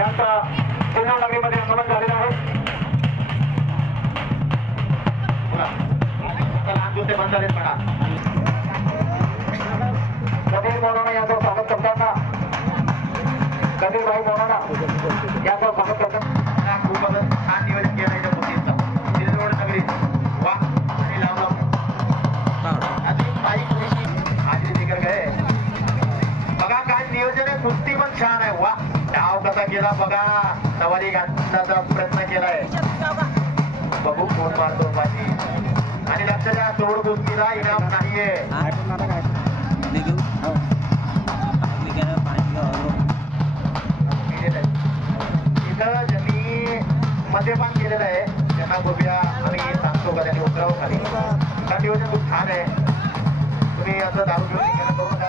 यांचा पुन्हा नगरीमध्ये आगमन झालेलं आहे. ते बंद झालेत बघा. कबीर मोलाना यांचं स्वागत करताना कबीरभाई मोलाना यांचं स्वागत करताना खूपच छान नियोजन केलं आहे त्या मुलींचं. सिल्लोड नगरी वा आणि लावला हाजरी जिकर गए बघा. काय नियोजन आहे. कुस्ती पण छान आहे. वा डाव कसा केला बघा. सवारी घालण्याचा प्रयत्न केलाय. बघू कोण मारतो बाजी. आणि लक्ष द्या सोड कुस्तीला इनाम नाहीये. इथं ज्यांनी मद्यपान केलेलं आहे त्यांना बघूया आम्ही सांगतो का त्यांनी उतरावं खाली. नियोजन खूप छान आहे. तुम्ही असं दारू घेऊन